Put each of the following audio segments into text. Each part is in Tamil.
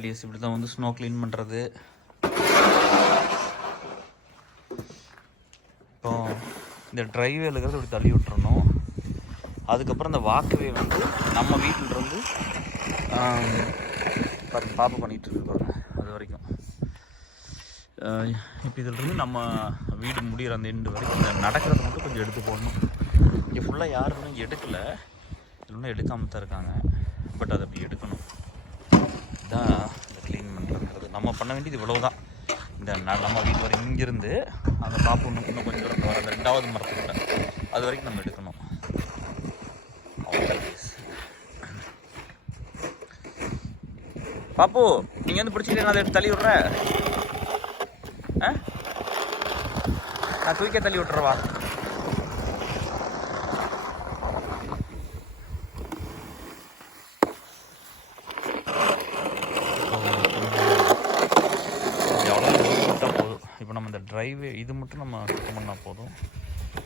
ஐடியாஸ் இப்படி தான் வந்து ஸ்னோ க்ளீன் பண்ணுறது. இப்போ இந்த ட்ரைவேல இருக்கிறது இப்படி தள்ளி விட்டுறணும். அதுக்கப்புறம் இந்த வாக்குவே வந்து நம்ம வீட்டிலிருந்து பாப்பா பண்ணிகிட்டு இருக்கு பாருங்க. அது வரைக்கும் இப்போ இதிலிருந்து நம்ம வீடு முடிகிற அந்த எண்டு வரைக்கும் இந்த நடக்கிறது மட்டும் கொஞ்சம் எடுத்து போடணும். இங்கே ஃபுல்லாக யாருமே எடுக்கலை, இல்லைன்னா எடுக்காமல் தான் இருக்காங்க. பட் அதை அப்படி எடுக்கணும். இதுதான் இந்த க்ளீன் பண்ணுறது. நம்ம பண்ண வேண்டியது இவ்வளவு தான். இந்த நம்ம வீட்டு வரை இங்கேருந்து அந்த பாப்பு இன்னும் கொஞ்சம் தூரம் வர அந்த 2வது மரத்துக்கிட்ட அது வரைக்கும் நம்ம எடுக்கணும். பாப்பு நீங்கள் வந்து பிடிச்சிட்டு நான் அதை எடுத்து தள்ளி விட்றேன். நான் தூக்க தள்ளி விட்டுறவா? இப்போ நம்ம இந்த ட்ரைவே இது மட்டும் நம்ம சுத்தம் பண்ணால் போதும்.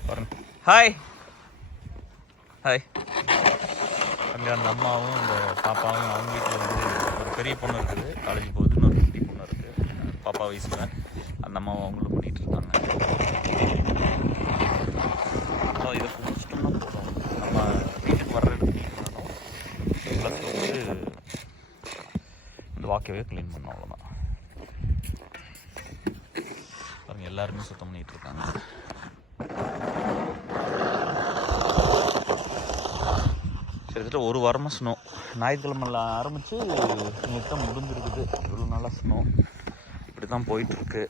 பாருங்க. Hi hi. அங்கே அந்த அம்மாவும் இந்த பாப்பாவும் அவங்க வீட்டில் வந்து ஒரு பெரிய பொண்ணு இருக்குது, காலேஜ் போகுது. இன்னொரு குட்டி பொண்ணு இருக்குது பாப்பா வயசில். அந்த அம்மாவும் அவங்களும் பண்ணிகிட்டு இருக்காங்க. அப்புறம் இதை முடிச்சிட்டோம்னா போதும், நம்ம வீட்டுக்கு வர்ற எடுத்துக்கணும். ப்ளஸ் வந்து இந்த வாக்கவே க்ளீன் பண்ணோம். அவ்வளோதான். பாருங்கள், எல்லாருமே சுத்தம் பண்ணிகிட்டு இருக்காங்க. கிட்டத்தட்ட ஒரு வாரமாக ஸ்னோ. ஞாயிற்றுக்கிழமெல்லாம் ஆரம்பித்து நேற்று தான் முடிஞ்சிருக்குது. இவ்வளோ நாளாக ஸ்னோ இப்படி தான் போயிட்டுருக்கு.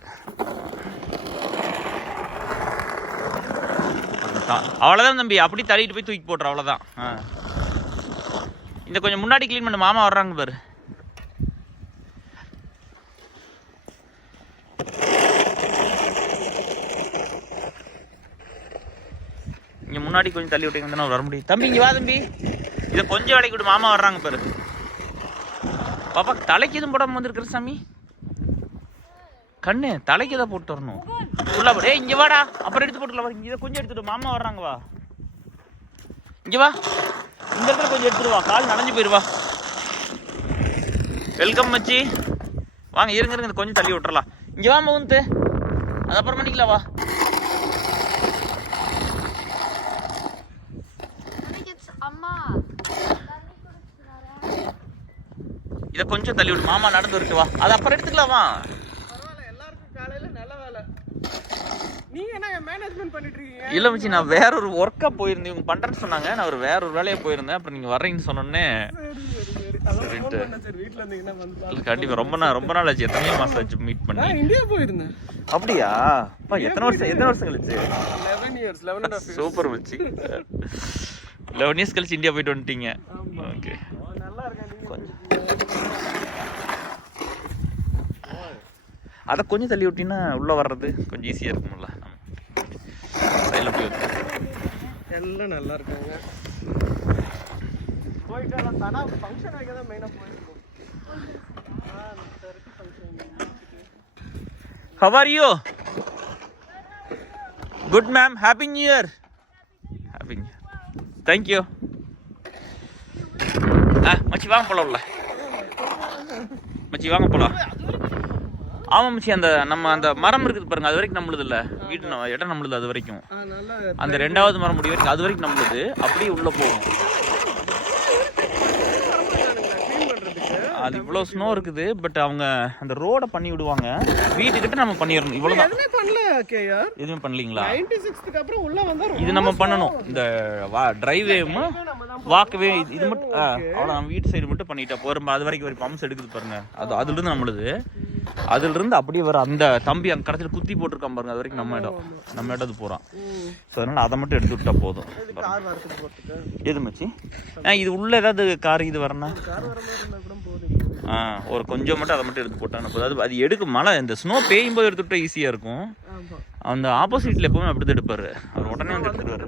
அவ்வளோதான் தம்பி, அப்படி தள்ளிட்டு போய் தூக்கி போட்டுற. அவ்வளோதான். இந்த கொஞ்சம் முன்னாடி க்ளீன் பண்ண மாமா வர்றாங்க பாரு. இங்கே முன்னாடி கொஞ்சம் தள்ளி விட்டீங்கன்னா வர முடியும். தம்பி இங்கே வா தம்பி, இதை கொஞ்சம் வேலைக்கு விட்டு மாமா வர்றாங்க பாரு. பாப்பா தலைக்கு எதுவும் போடாமல் வந்துருக்குற சாமி. கண்ணு தலைக்கு எதாவது போட்டு வரணும். ஃபுல்லாக போடு. இங்கே வாடா, அப்புறம் எடுத்து போட்டுல. இங்கே இதை கொஞ்சம் எடுத்துட்டு மாமா வர்றாங்க. வா இங்கே வா, இந்த இடத்துல கொஞ்சம் எடுத்துட்டு வா, கால் நனைஞ்சு போயிடுவா. வெல்கம் மச்சி, வாங்க. இருங்க இருங்க, கொஞ்சம் தள்ளி விட்டுறலாம். இங்கே வா மவுந்து, அது அப்புறம் பண்ணிக்கலாம். வா. இதை கொஞ்சம் தள்ளி விட்டு மாமா நடந்து இருக்கு. வா, அது அப்புறம் எடுத்துக்கலாமா? இல்ல மச்சி, நான் வேற ஒரு ஒர்க்கா போயிருந்தேன். இவங்க பண்றேன்னு சொன்னாங்க, நான் ஒரு வேற ஒரு வேலையா போயிருந்தேன். அப்புறம் நீங்க வர்றீங்கன்னு சொன்னோன்னே கண்டிப்பா ரொம்ப நாள் ஆச்சு. எத்தனையோ மாசம் ஆச்சு மீட் பண்ணி. இந்தியா போயிருந்தேன். அப்படியா? அப்பா எத்தனை வருஷம் கழிச்சு? 11 years. சூப்பர் மச்சி. 11 years கழிச்சு இந்தியா போயிட்டு வந்துட்டீங்க. ஓகே, கொஞ்சம் அதை கொஞ்சம் தள்ளி விட்டீங்கன்னா உள்ளே வர்றது கொஞ்சம் ஈஸியாக இருக்கும்ல. எல்லாம் நல்லா இருக்காங்க. How are you? Good ma'am. Happy New Year. Happy New Year. Thank you. மச்சி வாங்க போலாம். உள்ள மச்சி வாங்க போலாம். ஆமாம் மச்சி, அந்த நம்ம அந்த மரம் இருக்குது பாருங்க, அது வரைக்கும் நம்மளுது இல்லை. வீட்டு இடம் நம்மளுது. அது வரைக்கும் அந்த 2வது மரம் முடி வரைக்கும் அது வரைக்கும் நம்மளுது. அப்படியே உள்ள போகும். அது இவ்வளோ ஸ்னோ இருக்குது. பட் அவங்க அந்த ரோடை பண்ணி விடுவாங்க. வீட்டுக்கிட்ட நம்ம பண்ணிடணும். இவ்வளோதான். எதுவுமே பண்ணலீங்களா? இது நம்ம பண்ணணும். இந்த டிரைவேவும் வாக்கவே இது மட்டும் அவ்வளோ நம்ம வீட்டு சைடு மட்டும் பண்ணிட்டா போகிறோம். அது வரைக்கும் ஒரு பம்ப்ஸ் எடுக்குது பாருங்க. அதுலேருந்து நம்மளுது. அதுலேருந்து அப்படியே வர அந்த தம்பி அங்கே கடைசியில் குத்தி போட்டிருக்கான் பாருங்க. அது வரைக்கும் நம்ம இடம் அது போகிறான். ஸோ அதனால் அதை மட்டும் எடுத்து விட்டா போதும். எது மச்சி? இது உள்ள ஏதாவது கார் இது வரணும். ஒரு கொஞ்சம் மட்டும் அதை மட்டும் எடுத்து போட்டாங்க போது. அது எடுக்க மழை இந்த ஸ்னோ பெய்யும் போது எடுத்துவிட்டா ஈஸியாக இருக்கும். அந்த ஆப்போசிட்டில் எப்பவுமே அப்படி தான் எடுப்பார். அவர் உடனே வந்து எடுத்துடுவார்.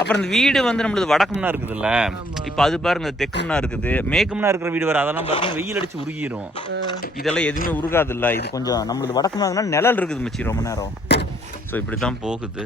அப்புறம் இந்த வீடு வந்து நம்மளுக்கு வடக்கும்னா இருக்குதுல்ல. இப்போ அது பாருங்க, தெற்கும்னா இருக்குது, மேற்கும்னா இருக்கிற வீடு வர. அதெல்லாம் பார்த்தீங்கன்னா வெயில் அடிச்சு உருகிரும். இதெல்லாம் எதுவுமே உருகாது இல்லை. இது கொஞ்சம் நம்மளுக்கு வடக்கும்னா நிழல் இருக்குது மச்சி ரொம்ப நேரம். ஸோ இப்படி தான் போகுது.